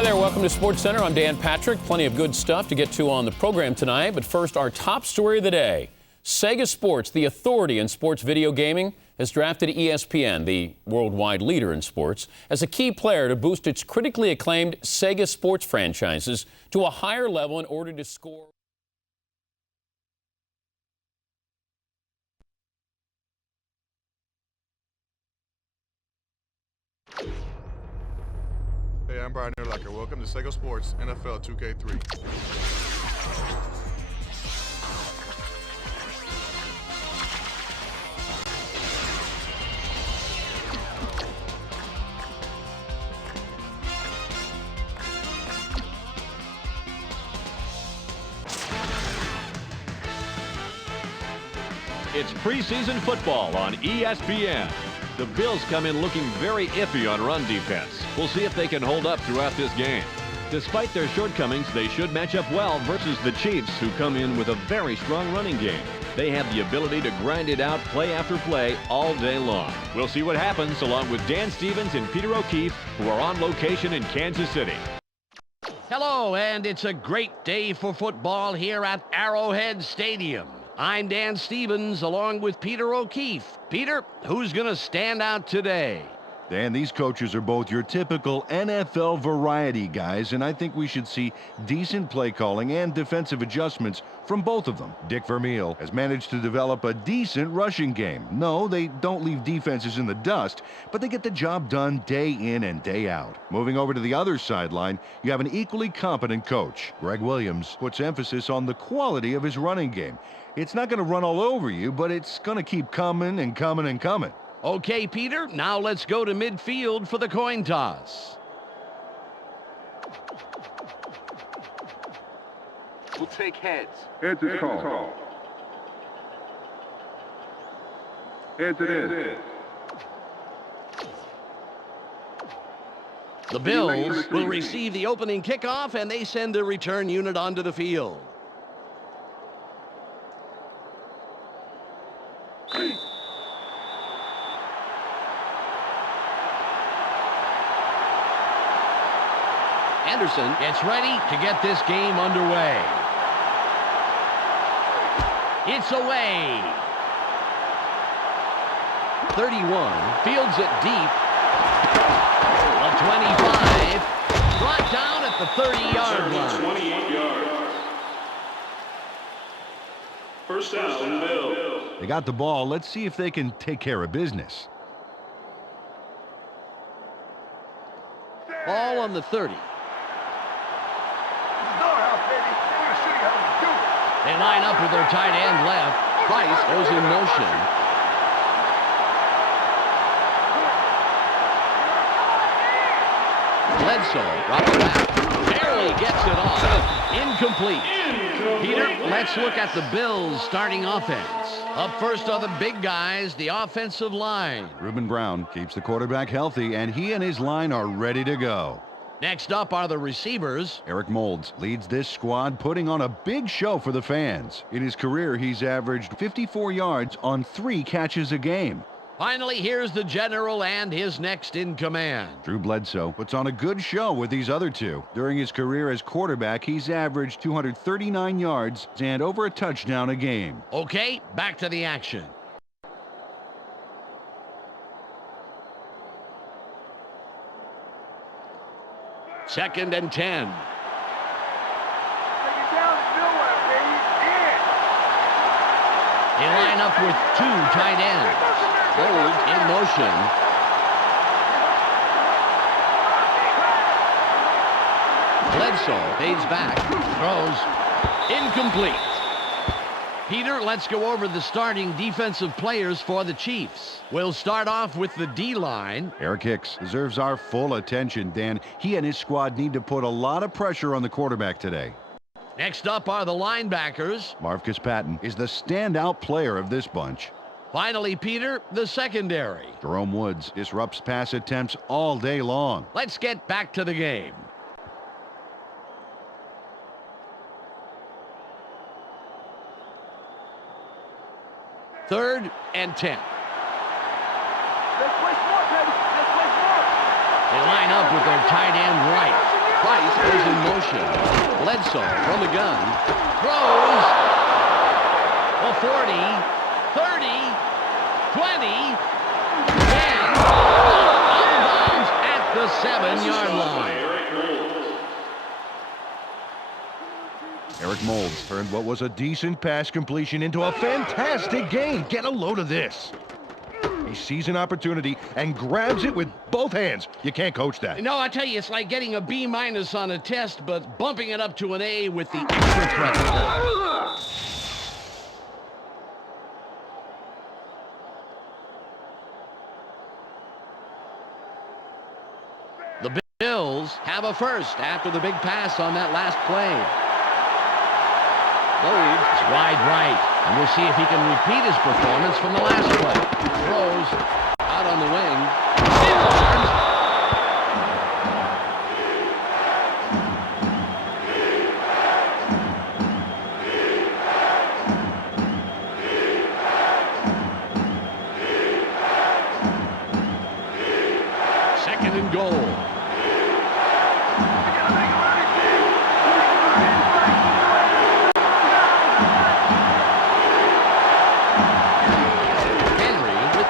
Hi there, welcome to Sports Center. I'm Dan Patrick. Plenty of good stuff to get to on the program tonight. But first, our top story of the day. Sega Sports, the authority in sports video gaming, has drafted ESPN, the worldwide leader in sports, as a key player to boost its critically acclaimed Sega Sports franchises to a higher level in order to score. Hey, I'm Brian Urlacher. Welcome to Sega Sports NFL 2K3. It's preseason football on ESPN. The Bills come in looking very iffy on run defense. We'll see if they can hold up throughout this game. Despite their shortcomings, they should match up well versus the Chiefs, who come in with a very strong running game. They have the ability to grind it out play after play all day long. We'll see what happens along with Dan Stevens and Peter O'Keefe, who are on location in Kansas City. Hello, and it's a great day for football here at Arrowhead Stadium. I'm Dan Stevens along with Peter O'Keefe. Peter, who's going to stand out today? Dan, these coaches are both your typical NFL variety guys, and I think we should see decent play calling and defensive adjustments from both of them. Dick Vermeil has managed to develop a decent rushing game. No, they don't leave defenses in the dust, but they get the job done day in and day out. Moving over to the other sideline, you have an equally competent coach. Greg Williams puts emphasis on the quality of his running game. It's not going to run all over you, but it's going to keep coming and coming and coming. Okay, Peter, now let's go to midfield for the coin toss. We'll take heads. Heads is called. Heads it is. The Bills will receive the opening kickoff, and they send a return unit onto the field. Anderson gets ready to get this game underway. It's away. 31 fields it deep. A 25 brought down at the 30-yard line. 28 yards. First down, Bill. They got the ball. Let's see if they can take care of business. Ball on the 30. They line up with their tight end left. Price goes in motion. Bledsoe drops back. Barely gets it off. Incomplete. Peter, let's look at the Bills' starting offense. Up first are the big guys, the offensive line. Reuben Brown keeps the quarterback healthy, and he and his line are ready to go. Next up are the receivers. Eric Moulds leads this squad, putting on a big show for the fans. In his career, he's averaged 54 yards on 3 catches a game. Finally, here's the general and his next in command. Drew Bledsoe puts on a good show with these other two. During his career as quarterback, he's averaged 239 yards and over a touchdown a game. Okay, back to the action. Second and 10. They line up with 2 tight ends. Gold in motion. Bledsoe fades back. Throws. Incomplete. Peter, let's go over the starting defensive players for the Chiefs. We'll start off with the D-line. Eric Hicks deserves our full attention, Dan. He and his squad need to put a lot of pressure on the quarterback today. Next up are the linebackers. Marcus Patton is the standout player of this bunch. Finally, Peter, the secondary. Jerome Woods disrupts pass attempts all day long. Let's get back to the game. Third and 10. They line up with their tight end right. Price Rice is in motion. Bledsoe from the gun. Throws. A 40, 30, 20, and out of bounds at the 7-yard line. Eric Moulds turned what was a decent pass completion into a fantastic gain. Get a load of this. He sees an opportunity and grabs it with both hands. You can't coach that. No, I tell you, it's like getting a B- on a test, but bumping it up to an A with the extra credit. The Bills have a first after the big pass on that last play. Moves wide right, and we'll see if he can repeat his performance from the last play. Throws out on the wing. Stiff arms. Second and goal.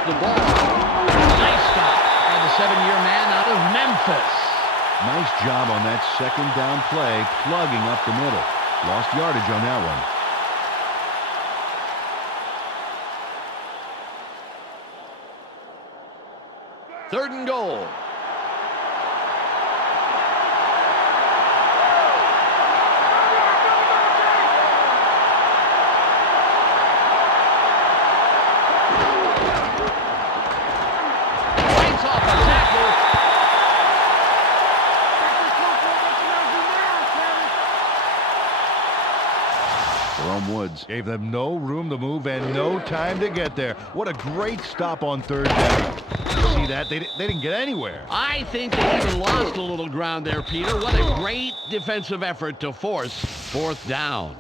The ball. Nice stop by the 7-year man out of Memphis. Nice job on that second down play, plugging up the middle. Lost yardage on that one. Third and goal. Woods gave them no room to move and no time to get there. What a great stop on third down. See that? They didn't get anywhere. I think they even lost a little ground there, Peter. What a great defensive effort to force fourth down.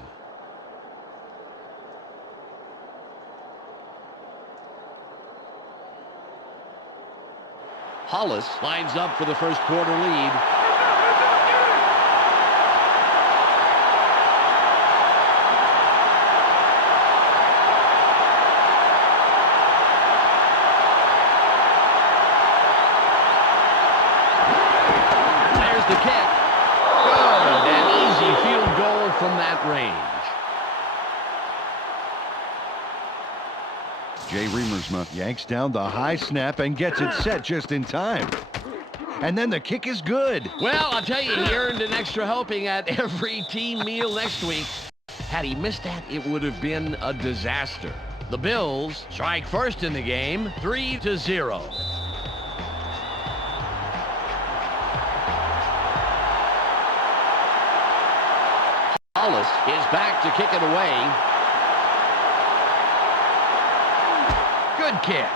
Hollis lines up for the first quarter lead. The kick. Good. An easy field goal from that range. Jay Remersma yanks down the high snap and gets it set just in time. And then the kick is good. Well, I'll tell you, he earned an extra helping at every team meal next week. Had he missed that, it would have been a disaster. The Bills strike first in the game, 3-0. Hollis is back to kick it away. Good kick.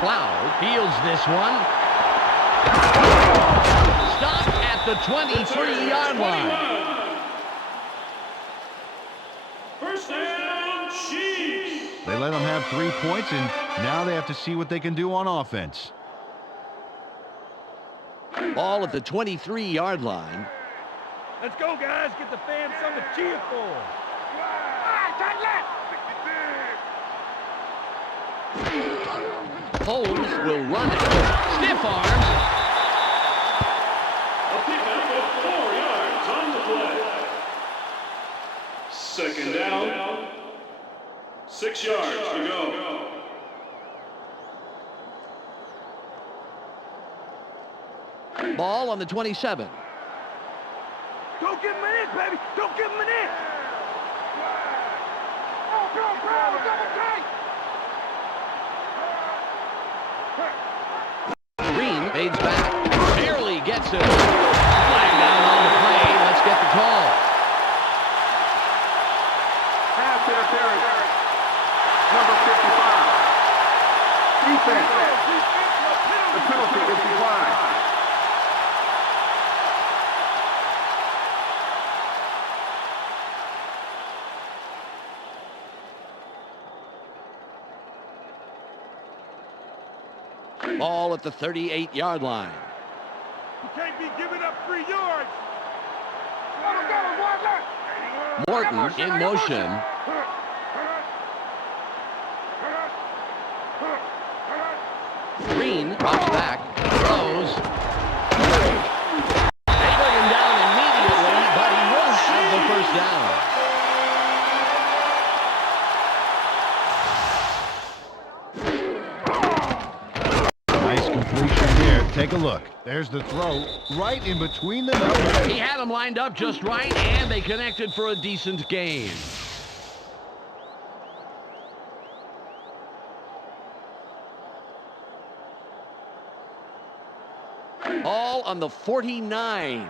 Cloud fields this one. Stop at the 23-yard line. First down, Chiefs. They let them have 3 points, and now they have to see what they can do on offense. Ball at the 23-yard line. Let's go, guys. Get the fans something to cheer for. Holmes will run it. Stiff arms. A pickup of 4 yards on the play. Second down. 6 yards to go. Ball on the 27. Don't give him an inch, baby. Don't give him an inch. Green fades back. Barely gets it. Flag down on the play. Let's get the call. Pass interference. Number 55. Defense. The penalty is declined. Ball at the 38-yard line. can't be giving up 3 yards. Morton in motion. Green drops back, throws. They bring him down immediately, but he will have the first down. Nice completion there. Take a look. There's the throw right in between the numbers. He had him lined up just right, and they connected for a decent gain. All on the 49.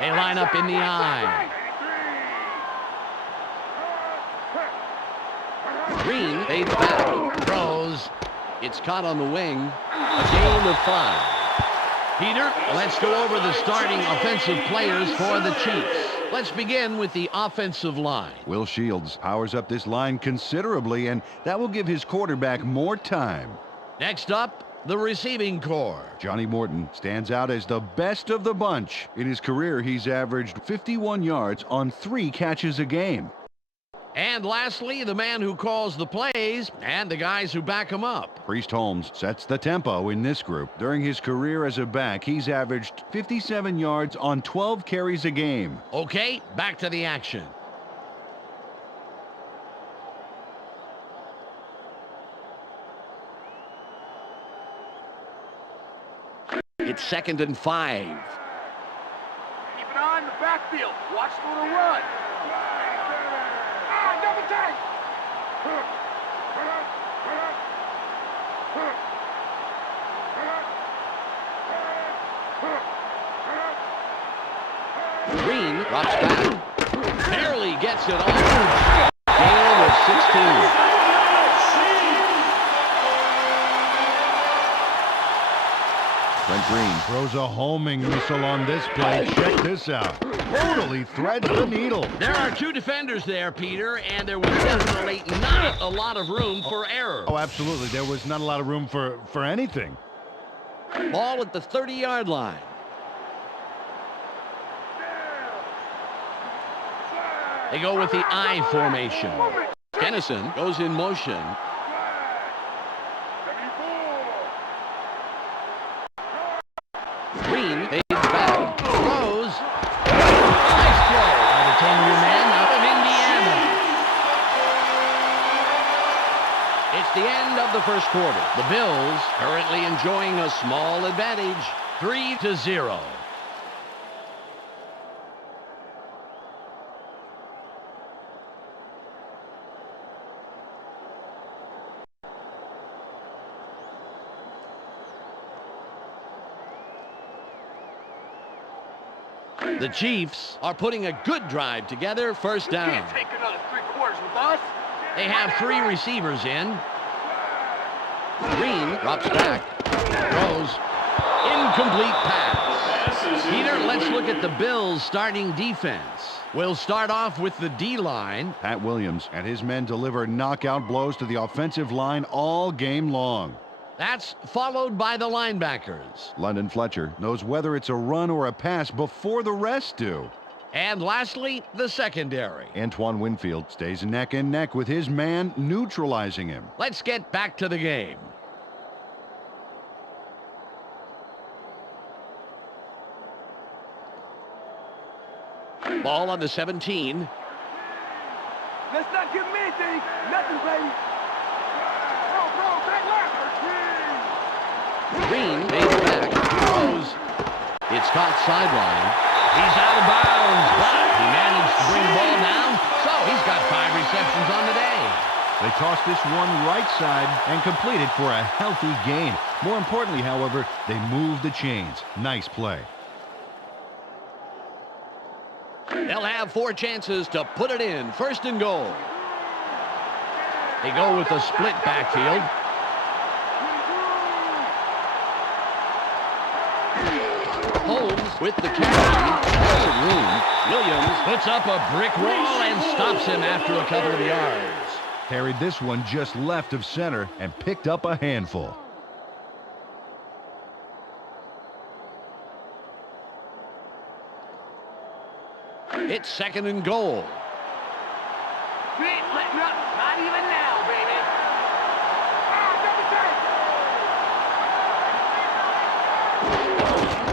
They line up in the eye. Green fades back, throws. It's caught on the wing. A gain of 5. Peter, let's go over the starting offensive players for the Chiefs. Let's begin with the offensive line. Will Shields powers up this line considerably, and that will give his quarterback more time. Next up, the receiving corps. Johnny Morton stands out as the best of the bunch. In his career, he's averaged 51 yards on 3 catches a game. And lastly, the man who calls the plays and the guys who back him up. Priest Holmes sets the tempo in this group. During his career as a back, he's averaged 57 yards on 12 carries a game. Okay, back to the action. It's 2nd and 5. Keep an eye on the backfield. Watch for the run. Double tight. Green drops back. Barely gets it off. Gain of 16. Trent Green throws a homing missile on this play. Check this out. Totally threads the needle. There are 2 defenders there, Peter, and there was definitely not a lot of room for error. Oh, absolutely. There was not a lot of room for anything. Ball at the 30-yard line. They go with the I formation. Kennison goes in motion. Green fades back, throws. Nice throw by the 10-year man out of Indiana. It's the end of the first quarter. The Bills currently enjoying a small advantage, 3-0. The Chiefs are putting a good drive together, first down. Can't take another 3 quarters with us. They have 3 receivers in. Green drops back, throws, incomplete pass. Peter, let's look at the Bills' starting defense. We'll start off with the D-line. Pat Williams and his men deliver knockout blows to the offensive line all game long. That's followed by the linebackers. London Fletcher knows whether it's a run or a pass before the rest do. And lastly, the secondary. Antoine Winfield stays neck and neck with his man, neutralizing him. Let's get back to the game. Ball on the 17. Let's not give him anything. Nothing, baby. Bro, back left. Green fades back, throws. It's caught sideline. He's out of bounds, but he managed to bring the ball down, so he's got 5 receptions on the day. They toss this one right side and complete it for a healthy gain. More importantly, however, they move the chains. Nice play. They'll have 4 chances to put it in. 1st and goal. They go with a split backfield. Holmes with the carry. Lots of room. Williams puts up a brick wall and stops him after a couple of yards. Carried this one just left of center and picked up a handful. It's 2nd and goal. You ain't letting up. Not even now, baby.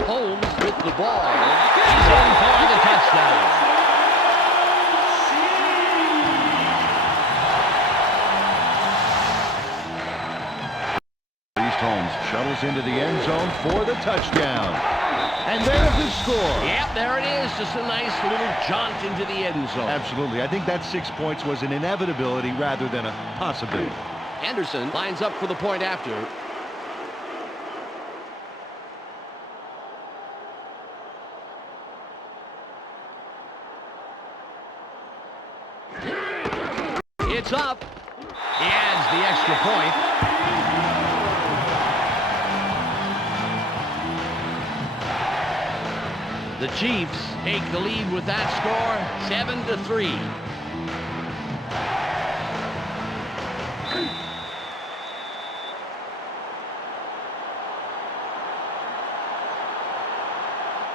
Holmes with the ball. He's in for the touchdown. Holmes shuttles into the end zone for the touchdown. And there's the score. Yep, there it is. Just a nice little jaunt into the end zone. Absolutely. I think that 6 points was an inevitability rather than a possibility. Anderson lines up for the point after. It's up. He adds the extra point. The Chiefs take the lead with that score, 7-3.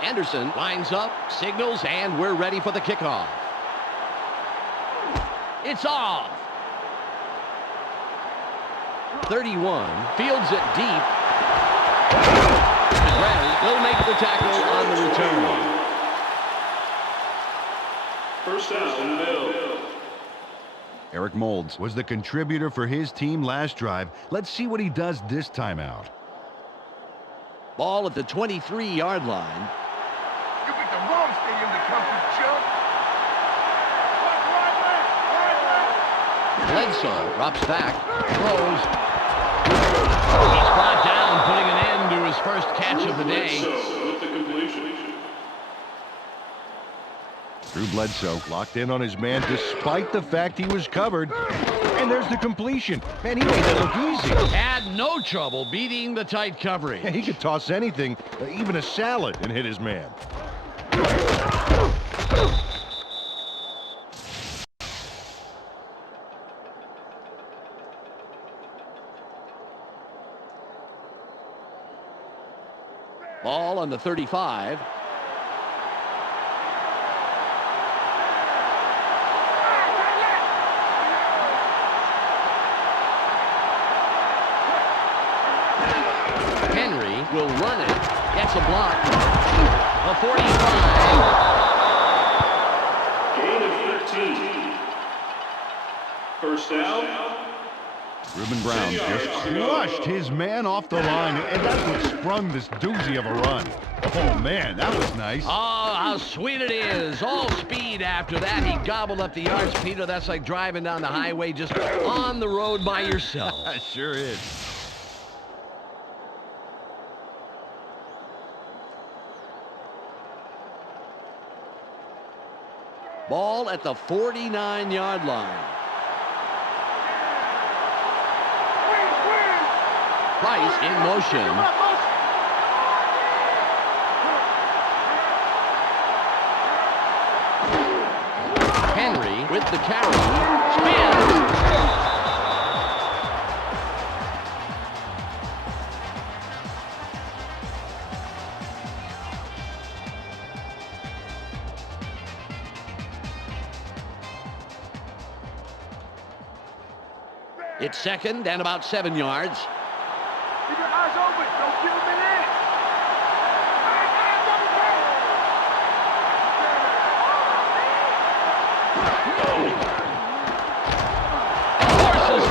Anderson lines up, signals, and we're ready for the kickoff. It's off. 31, fields it deep. McGrath will make the tackle on the return. First down, Bill. Eric Moulds was the contributor for his team last drive. Let's see what he does this time out. Ball at the 23-yard line. You picked the wrong stadium to come to, chump. Bledsoe drops back, throws. He's brought down, putting an end to his first catch of the day. With the completion. Drew Bledsoe locked in on his man despite the fact he was covered. And there's the completion. Man, he made that look easy. Had no trouble beating the tight coverage. Yeah, he could toss anything, even a salad, and hit his man. Ball on the 35. Henry will run it. Gets a block. A 45. Gain of 13. First down. Reuben Brown just crushed his man off the line, and that's what sprung this doozy of a run. Oh, man, that was nice. Oh, how sweet it is. All speed after that. He gobbled up the yards, Peter. That's like driving down the highway just on the road by yourself. Sure is. Ball at the 49-yard line. Price in motion. Henry with the carry. Spins. It's 2nd and about 7 yards. Keep your eyes open. Don't give him an inch. Horses.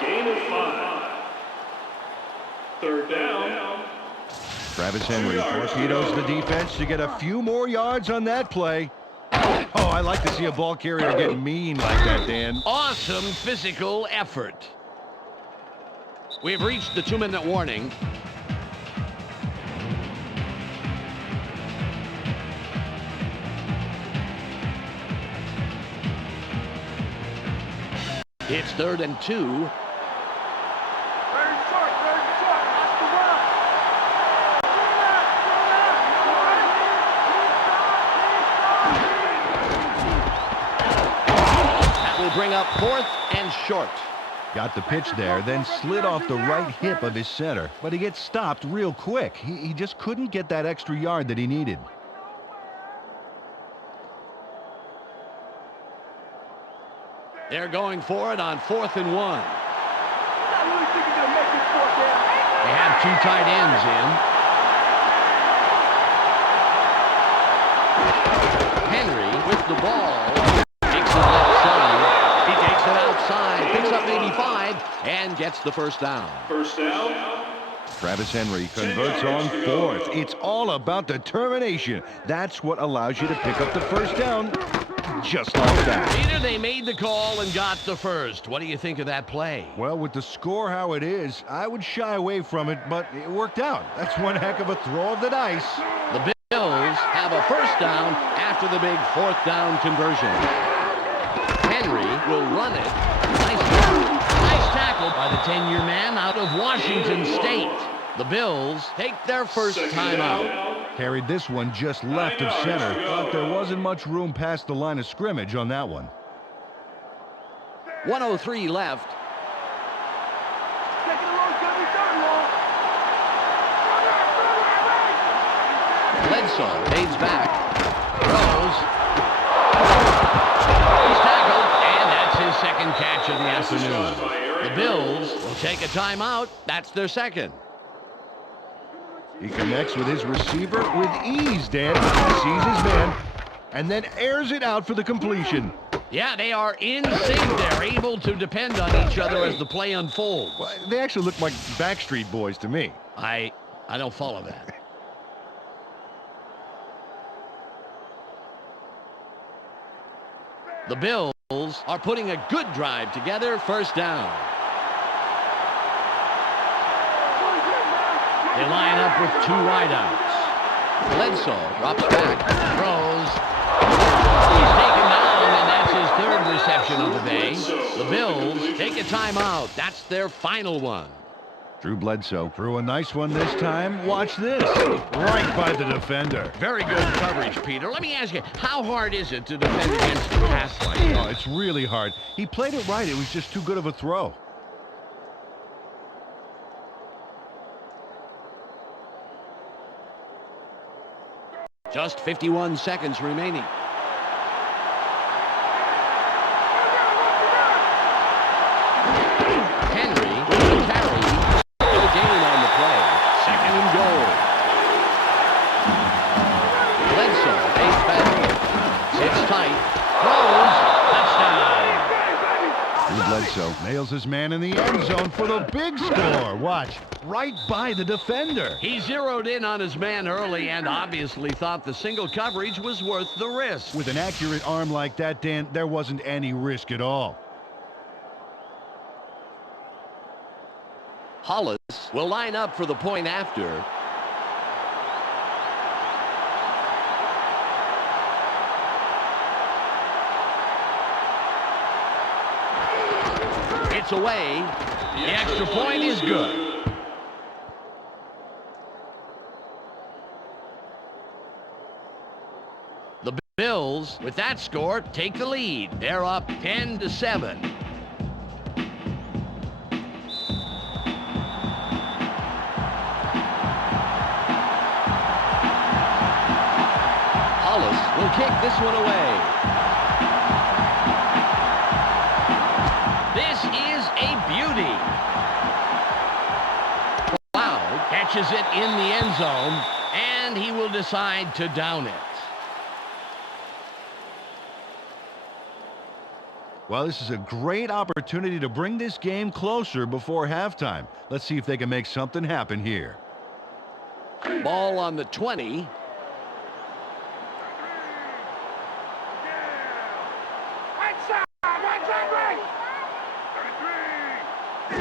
Gain of 5. Third down. Travis Henry torpedoes the defense to get a few more yards on that play. Oh, I like to see a ball carrier get mean like that, Dan. Awesome physical effort. We've reached the 2-minute warning. It's 3rd and 2. Very short, very short. Watch the run. That will bring up 4th and short. Got the pitch there, then slid off the right hip of his center. But he gets stopped real quick. He just couldn't get that extra yard that he needed. They're going for it on 4th and 1. Not really thinking they'll make this fourth down. They have 2 tight ends in. Henry with the ball. Takes it left side. He takes it outside. Picks up maybe 5 and gets the first down. First down. Travis Henry converts on 4th. It's all about determination. That's what allows you to pick up the first down just like that. Peter, they made the call and got the first. What do you think of that play? Well, with the score how it is, I would shy away from it, but it worked out. That's one heck of a throw of the dice. The Bills have a first down after the big 4th down conversion. Henry will run it. Nice tackle by the 10-year man out of Washington State. The Bills take their first timeout. Carried this one just left of center. Thought there wasn't much room past the line of scrimmage on that one. 1:03 left. Taking a long time, third long. Bledsoe fades back. Throws. He's tackled, and that's his second catch of the afternoon. The Bills will take a timeout. That's their second. He connects with his receiver with ease, Dan. He sees his man and then airs it out for the completion. Yeah, they are in sync. They're able to depend on each other as the play unfolds. Well, they actually look like Backstreet Boys to me. I don't follow that. The Bills are putting a good drive together. First down. They line up with 2 wideouts. Bledsoe drops back, throws. He's taken down, and that's his 3rd reception of the day. The Bills take a timeout. That's their final one. Drew Bledsoe threw a nice one this time. Watch this. Right by the defender. Very good coverage, Peter. Let me ask you, how hard is it to defend against the pass like that? Oh, it's really hard. He played it right. It was just too good of a throw. Just 51 seconds remaining. Henry with the carry. No gain on the play. 2nd and goal. Bledsoe takes back. Sits tight. Throws. Touchdown. Drew Bledsoe nails his man in the end zone for the big score. Watch. Right by the defender. He zeroed in on his man early and obviously thought the single coverage was worth the risk. With an accurate arm like that, Dan, there wasn't any risk at all. Hollis will line up for the point after. It's away. The extra point is good. The Bills, with that score, take the lead. They're up 10-7. Hollis will kick this one away. This is a beauty. Wow, catches it in the end zone, and he will decide to down it. Well, this is a great opportunity to bring this game closer before halftime. Let's see if they can make something happen here. Ball on the 20.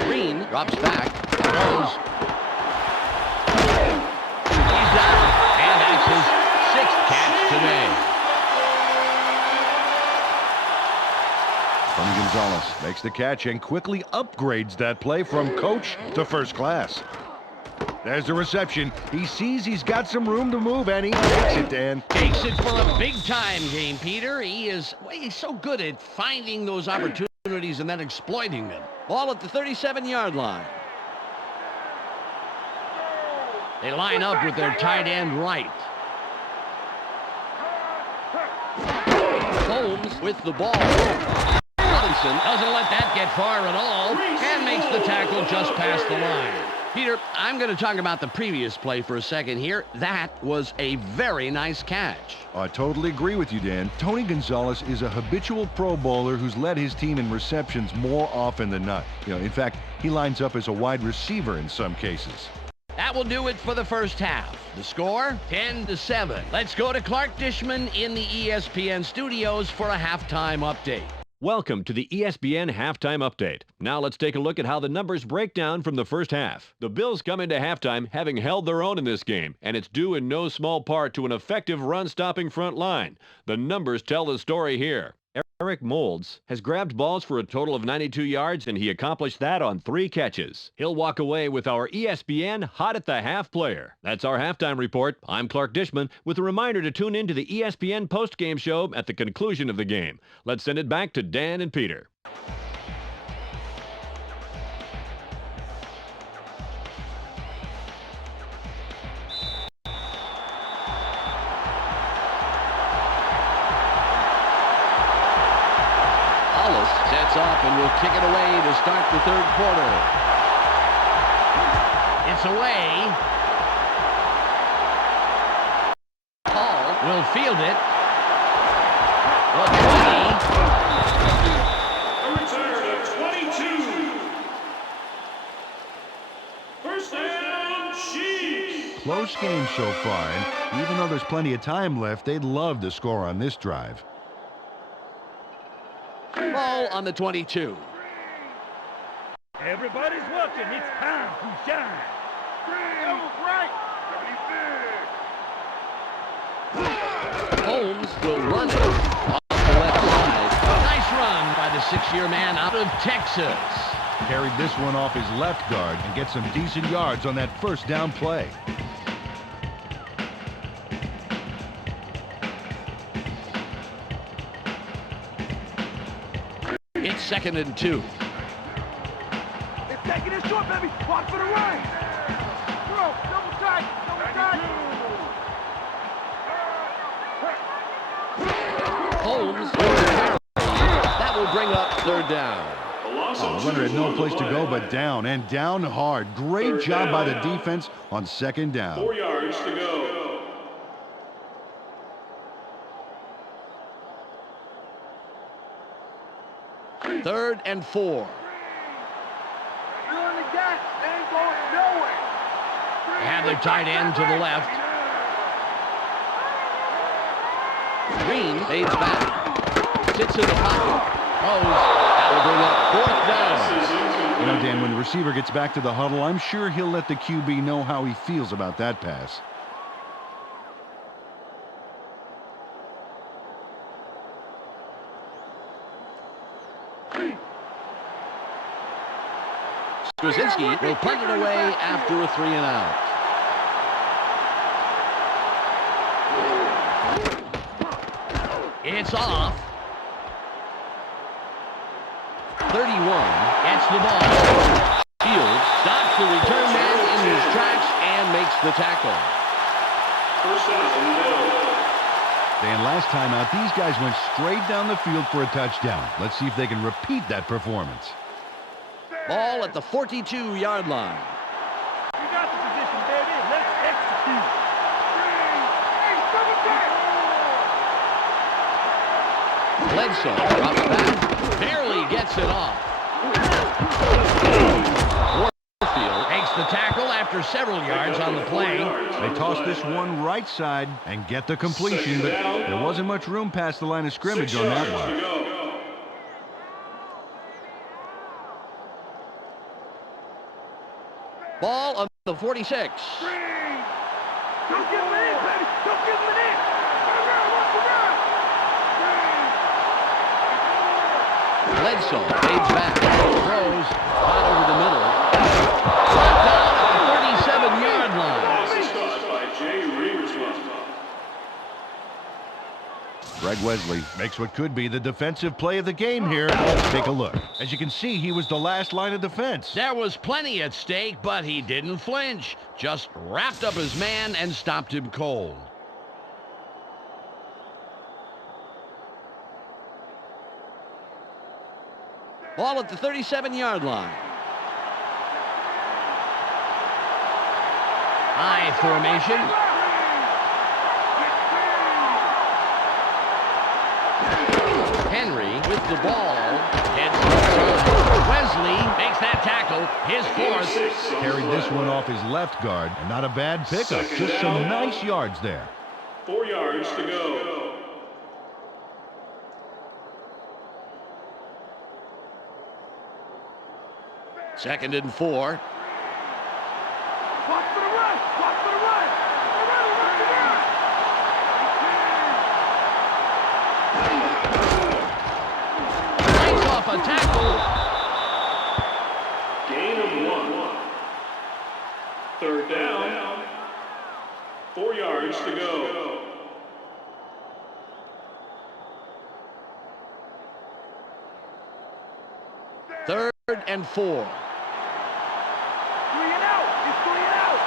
Green drops back. Throws. He's down. And that's his 6th catch today. Tony Gonzalez makes the catch and quickly upgrades that play from coach to first class. There's the reception. He sees he's got some room to move, and he takes it, Dan. Takes it for a big-time game, Peter. He's so good at finding those opportunities and then exploiting them. Ball at the 37-yard line. They line up with their tight end right. Holmes with the ball. What a Robinson doesn't let that get far at all and makes the tackle just past the line. Peter, I'm going to talk about the previous play for a second here. That was a very nice catch. I totally agree with you, Dan. Tony Gonzalez is a habitual Pro Bowler who's led his team in receptions more often than not. In fact, he lines up as a wide receiver in some cases. That will do it for the first half. The score, 10-7. Let's go to Clark Dishman in the ESPN studios for a halftime update. Welcome to the ESPN Halftime Update. Now let's take a look at how the numbers break down from the first half. The Bills come into halftime having held their own in this game, and it's due in no small part to an effective run-stopping front line. The numbers tell the story here. Eric Moulds has grabbed balls for a total of 92 yards, and he accomplished that on 3 catches. He'll walk away with our ESPN Hot at the Half player. That's our halftime report. I'm Clark Dishman with a reminder to tune in to the ESPN postgame show at the conclusion of the game. Let's send it back to Dan and Peter. Sets up and will kick it away to start the third quarter. It's away. Hall will field it. A return of 22. First down, Chiefs. Close game so far, and even though there's plenty of time left, they'd love to score on this drive. Ball on the 22. Everybody's watching. It's time to shine. Right. Holmes will run it off the left side. Nice run by the 6-year man out of Texas. Carried this one off his left guard and gets some decent yards on that first down play. It's 2nd and 2. It's taking it short, baby. Watch for the run. Bro, double tight. Holmes. That will bring up 3rd down. The runner had no place to go but down, and down hard. Great job by the defense on 2nd down. 4 yards to go. 3rd and 4. You're on the gas. They ain't going nowhere. They have their tight end to the left. Green fades back. Sits in the pocket. Throws. That will bring up 4th down. Dan, when the receiver gets back to the huddle, I'm sure he'll let the QB know how he feels about that pass. Straczynski will punt it away after a 3-and-out. It's off. 31 gets the ball. Fields stops the return man in his tracks and makes the tackle. First down, Bills. Dan, last time out, these guys went straight down the field for a touchdown. Let's see if they can repeat that performance. Ball at the 42-yard line. We got the position, baby. Let's execute. Bledsoe drops back, barely gets it off. Warfield takes the tackle after several yards on the play. They toss this one right side and get the completion, but there wasn't much room past the line of scrimmage on that one. Ball on the 46. Don't give him an inch, baby. Don't give him an inch. Bledsoe fades back, throws out over the middle. Brought down at the 37-yard line. Greg Wesley makes what could be the defensive play of the game here. Let's take a look. As you can see, he was the last line of defense. There was plenty at stake, but he didn't flinch. Just wrapped up his man and stopped him cold. Ball at the 37-yard line. I formation. Henry with the ball. Wesley makes that tackle. His fourth. Carried this one off his left guard. And not a bad pickup. Just some nice yards there. 4 yards to go. Second and 4. Watch for the run! Watch for the run! Lights off a tackle. Gain of 1. Third down. 4 yards to go. Third and 4. 3 and out! It's 3 and out!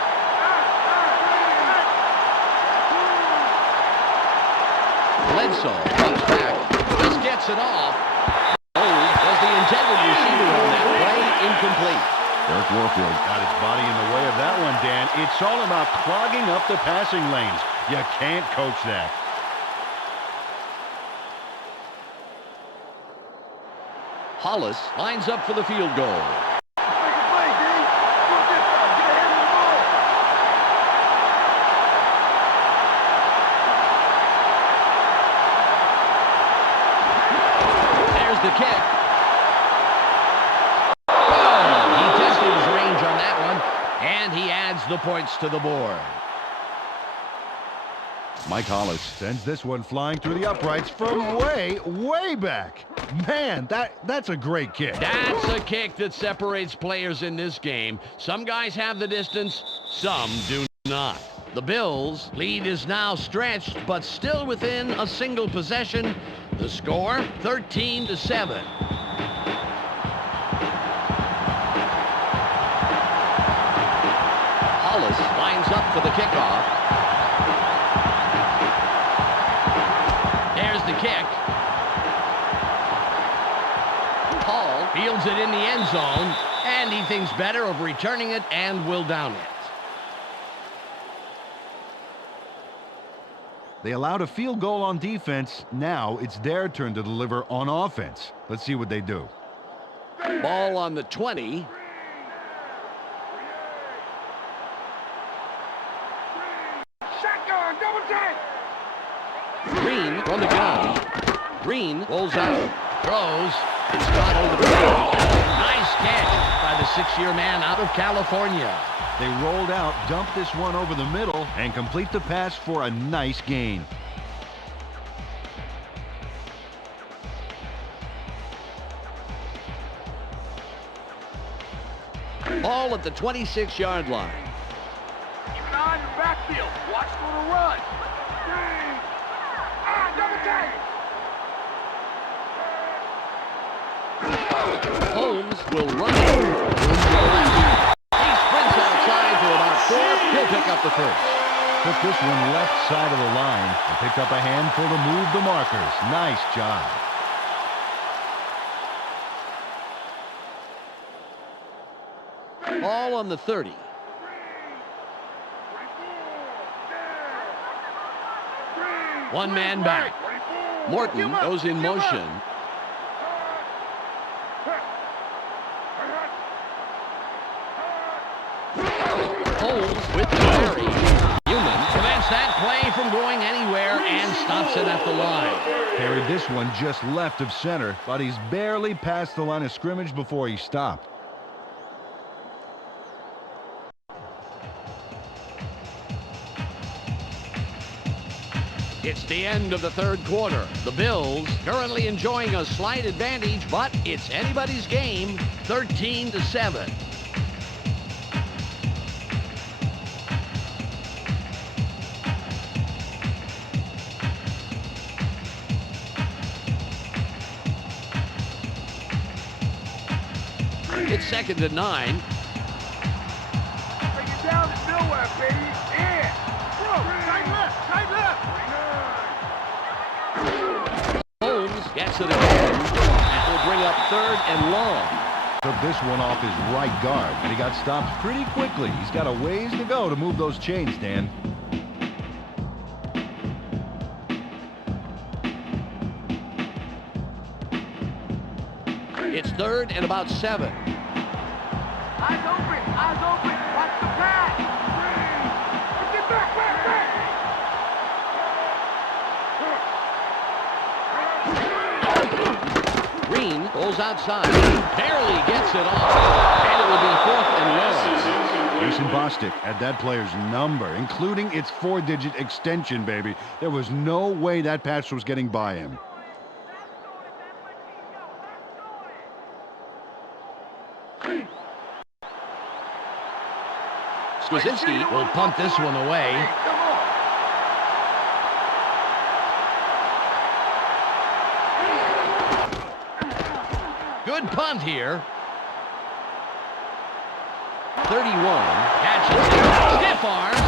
Bledsoe comes back. Just gets it off. Oh, was the intended receiver on that play incomplete. Dirk Warfield got his body in the way of that one, Dan. It's all about clogging up the passing lanes. You can't coach that. Hollis lines up for the field goal. There's the kick. Oh, he tested his range on that one, and he adds the points to the board. Mike Hollis sends this one flying through the uprights from way, way back. Man, that's a great kick. That's a kick that separates players in this game. Some guys have the distance, some do not. The Bills' lead is now stretched, but still within a single possession. The score, 13-7. Hollis lines up for the kickoff. There's the kick. Hall fields it in the end zone, and he thinks better of returning it and will down it. They allowed a field goal on defense. Now it's their turn to deliver on offense. Let's see what they do. Ball on the 20. Shotgun, double take! Green from the gun. Green rolls out, throws. It's caught over the middle. Nice catch by the 6-year man out of California. They rolled out, dumped this one over the middle, and complete the pass for a nice gain. Ball at the 26-yard line. Keep an eye on the backfield. Watch for the run. Double take! Holmes will run it. He sprints outside for about 4. He'll pick up the first. Took this one left side of the line and picked up a handful to move the markers. Nice job. Ball on the 30. One man back. Morton goes in motion. Holmes with the carry. Newman prevents that play from going anywhere and stops it at the line. Carried this one just left of center, but he's barely past the line of scrimmage before he stopped. It's the end of the third quarter. The Bills currently enjoying a slight advantage, but it's anybody's game, 13-7. It's 2nd and 9. Take it down to nowhere, baby. Yeah. Bro, tight left, tight left. Holmes gets it again. At will bring up 3rd and long. Took this one off his right guard, and he got stopped pretty quickly. He's got a ways to go to move those chains, Dan. It's 3rd and about 7. Eyes open, eyes open. Watch the pass. Get back, back, back. Green goes outside. Barely gets it off. And it will be 4th and long. Jason Bostic had that player's number, including its 4-digit extension, baby. There was no way that pass was getting by him. Swazinski will punt this one away. Good punt here. 31. Catches it. Stiff arms.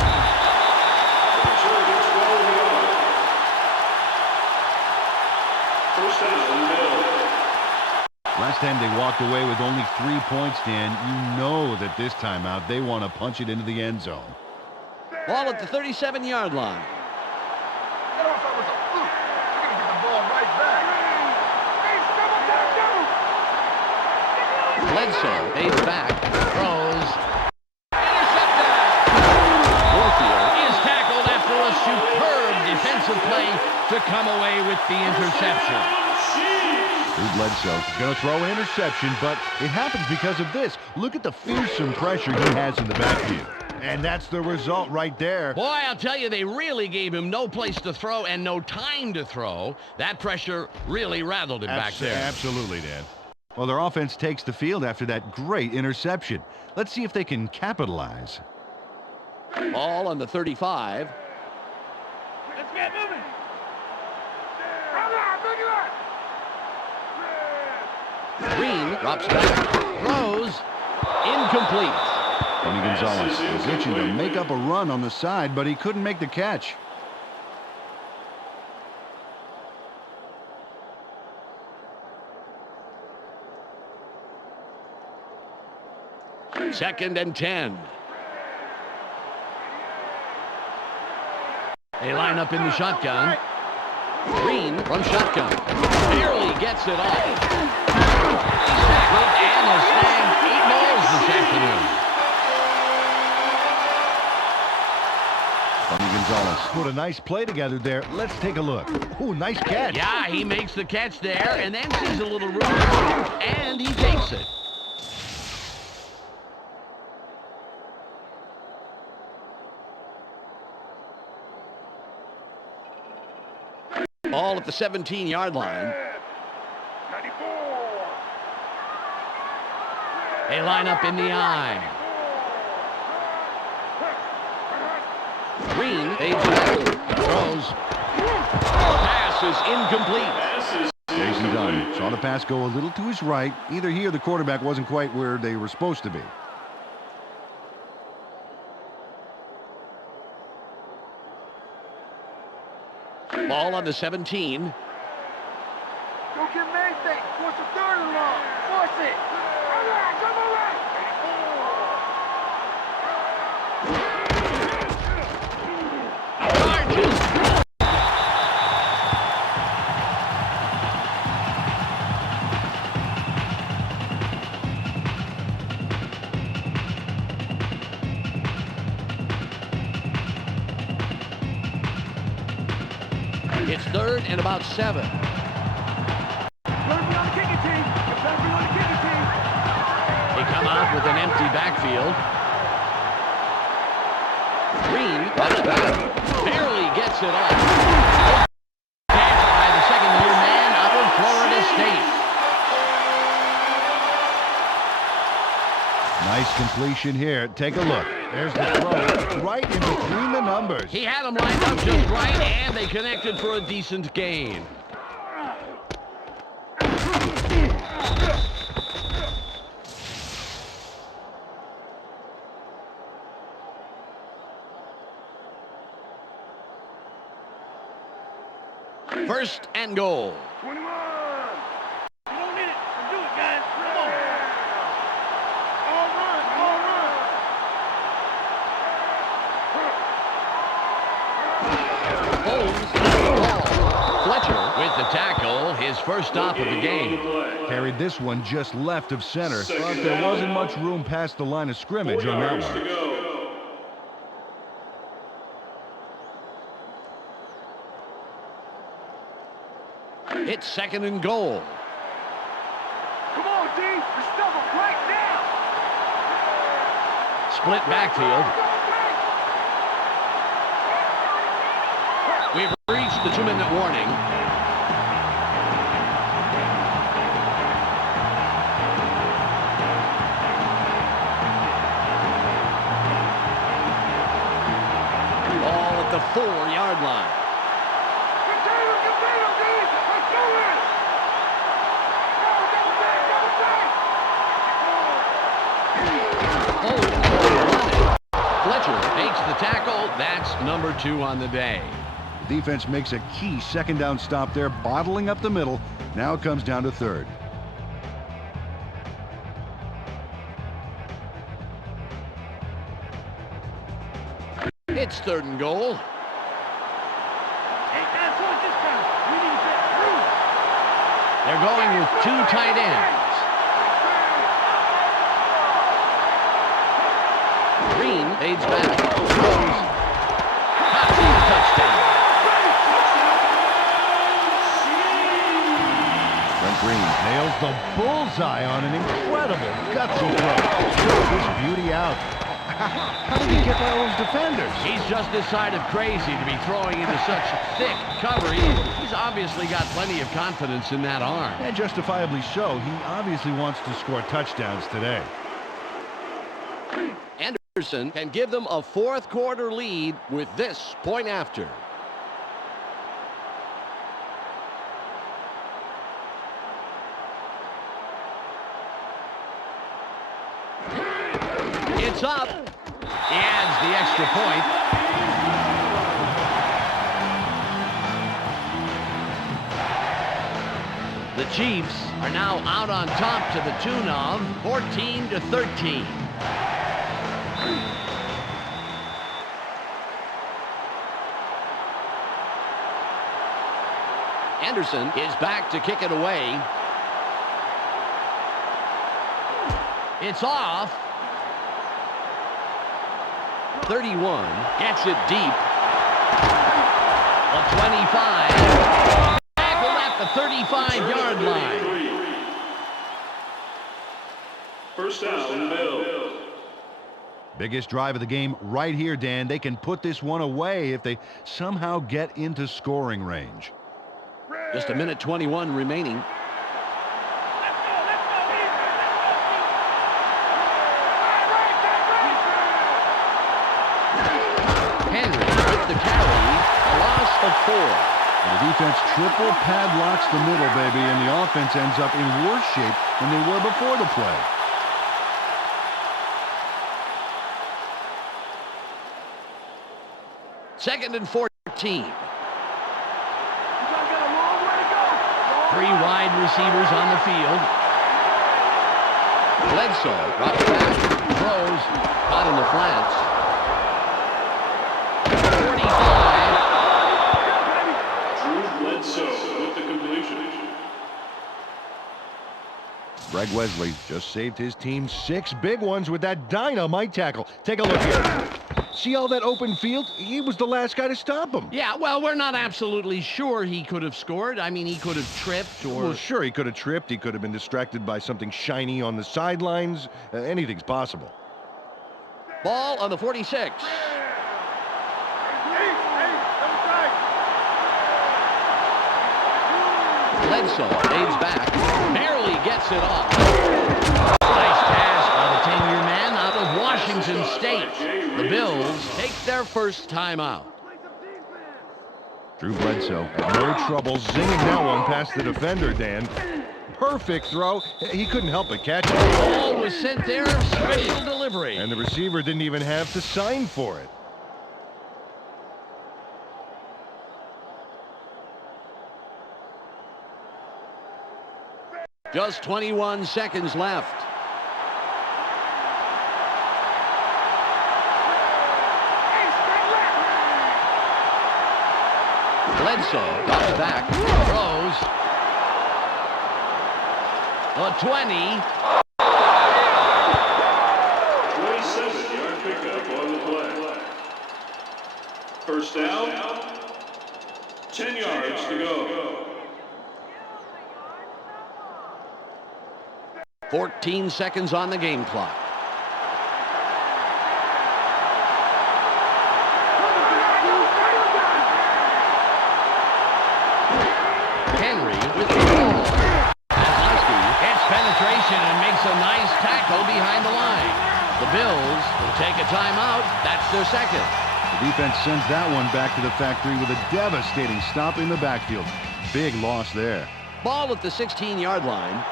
First down, Bill. Last time they walked away with only 3 points, Dan. You know that this time out they want to punch it into the end zone. Ball at the 37-yard line. That off was a fluke. We're going to get the ball right back. Hey, double, double, double. Bledsoe fades back. Throws. Intercepted. Warfield is tackled after a superb defensive play to come away with the interception. Drew Bledsoe is going to throw an interception, but it happens because of this. Look at the fearsome pressure he has in the backfield. And that's the result right there. Boy, I'll tell you, they really gave him no place to throw and no time to throw. That pressure really rattled him back there. Absolutely, Dan. Well, their offense takes the field after that great interception. Let's see if they can capitalize. Ball on the 35. Let's get moving. Green drops back. Throws. Incomplete. Tony Gonzalez was itching to make up a run on the side, but he couldn't make the catch. Second and 10. They line up in the shotgun. Green from shotgun. Barely gets it off. He's tackled and has snagged 8 balls this afternoon. Tony Gonzalez put a nice play together there. Let's take a look. Ooh, nice catch. Yeah, he makes the catch there and then sees a little room and he takes it. Ball at the 17-yard line. 94. They line up in the I. Green fades left. Throws. Pass is incomplete. Jason Dunn saw the pass go a little to his right. Either he or the quarterback wasn't quite where they were supposed to be. Ball on the 17. Don't give him anything. Force a 3rd and long. Force it. All right, come on, right. 84. Charges. It's 3rd and about 7. You better be on the kicking team. You better be on the kicking team. They come out with an empty backfield. Green runs back. Barely gets it off. Catch by the second-year man out of Florida State. Nice completion here. Take a look. There's the throw right in between the numbers. He had them lined up just right, and they connected for a decent gain. First and goal. 21. You don't need it. first stop of the game. Carried this one just left of center. Thought there wasn't much room past the line of scrimmage on that one. It's second and goal. Come on, D. There's stuff right now. Split backfield. We've reached the 2-minute warning. Ball at the 4-yard line. Fletcher makes the tackle. That's number 2 on the day. The defense makes a key second down stop there, bottling up the middle. Now it comes down to third. It's third and goal. They're going with 2 tight ends. Green fades back. Throws. Touchdown. Brent Green nails the bullseye on an incredible gutsy throw. Throws this beauty out. How did he get by those defenders? He's just decided crazy to be throwing into such thick cover. He's obviously got plenty of confidence in that arm. And justifiably so. He obviously wants to score touchdowns today. Anderson can give them a fourth-quarter lead with this point after. It's up. He adds the extra point. The Chiefs are now out on top to the tune of 14-13. Anderson is back to kick it away. It's off. 31 gets it deep. The 25. Tackled at the 35-yard line. First down, Bill. Biggest drive of the game right here, Dan. They can put this one away if they somehow get into scoring range. Just a minute 21 remaining. Henry with the carry, a loss of 4. And the defense triple padlocks the middle, baby, and the offense ends up in worse shape than they were before the play. Second and 14. 3 wide receivers on the field. Bledsoe drops back, throws, caught in the flats. 45. Drew Bledsoe with the completion. Greg Wesley just saved his team 6 big ones with that dynamite tackle. Take a look here. See all that open field? He was the last guy to stop him. Yeah, well, we're not absolutely sure he could have scored. I mean, he could have tripped or... Well, sure, he could have tripped. He could have been distracted by something shiny on the sidelines. Anything's possible. Ball on the 46. Bledsoe fades back, barely gets it off. Nice pass by the 10-year man out of Washington State. The Bills take their first timeout. Drew Bledsoe had no trouble zinging that one past the defender, Dan. Perfect throw. He couldn't help but catch it. The ball was sent there, special delivery. And the receiver didn't even have to sign for it. Just 21 seconds left. Bledsoe drops back, throws. The 20. 27-yard pickup on the play. First down, 10 yards to go. 14 seconds on the game clock. Henry with the ball. Kozlowski gets penetration and makes a nice tackle behind the line. The Bills will take a timeout. That's their second. The defense sends that one back to the factory with a devastating stop in the backfield. Big loss there. Ball at the 16-yard line.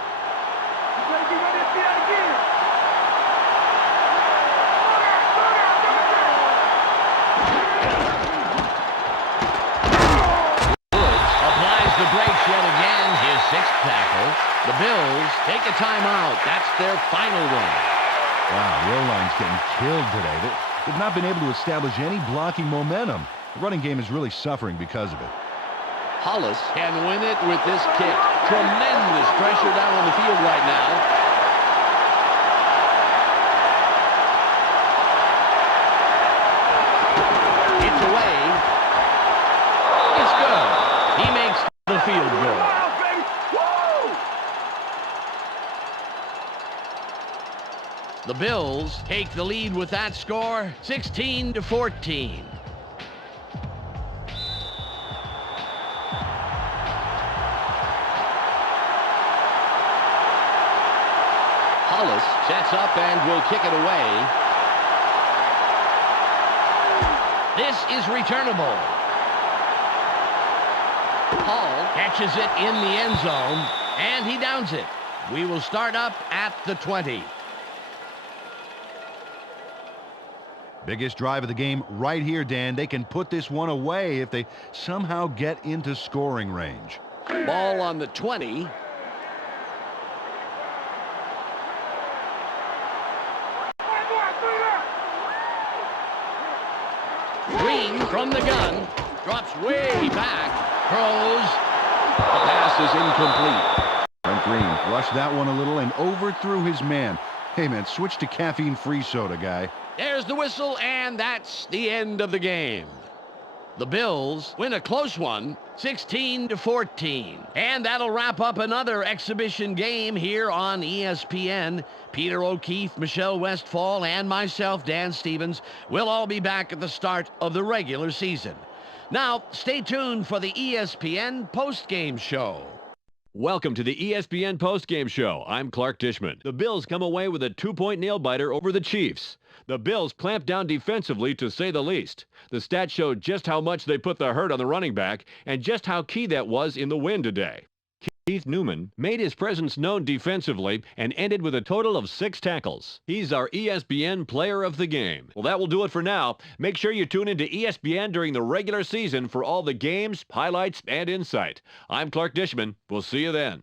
Applies the brakes yet again, his sixth tackle. The Bills take a timeout. That's their final one. Wow, the O-line's getting killed today. They've not been able to establish any blocking momentum. The running game is really suffering because of it. Hollis can win it with this kick. Tremendous pressure down on the field right now. It's away. It's good. He makes the field goal. The Bills take the lead with that score, 16-14. Hollis sets up and will kick it away. This is returnable. Hall catches it in the end zone, and he downs it. We will start up at the 20. Biggest drive of the game right here, Dan. They can put this one away if they somehow get into scoring range. Ball on the 20. Green from the gun. Drops way back. Throws. The pass is incomplete. Brent Green rushed that one a little and overthrew his man. Hey, man, switch to caffeine-free soda, guy. There's the whistle, and that's the end of the game. The Bills win a close one, 16-14. And that'll wrap up another exhibition game here on ESPN. Peter O'Keefe, Michelle Westfall, and myself, Dan Stevens, will all be back at the start of the regular season. Now, stay tuned for the ESPN postgame show. Welcome to the ESPN postgame show. I'm Clark Dishman. The Bills come away with a 2-point nail-biter over the Chiefs. The Bills clamped down defensively, to say the least. The stats showed just how much they put the hurt on the running back and just how key that was in the win today. Keith Newman made his presence known defensively and ended with a total of 6 tackles. He's our ESPN player of the game. Well, that will do it for now. Make sure you tune into ESPN during the regular season for all the games, highlights, and insight. I'm Clark Dishman. We'll see you then.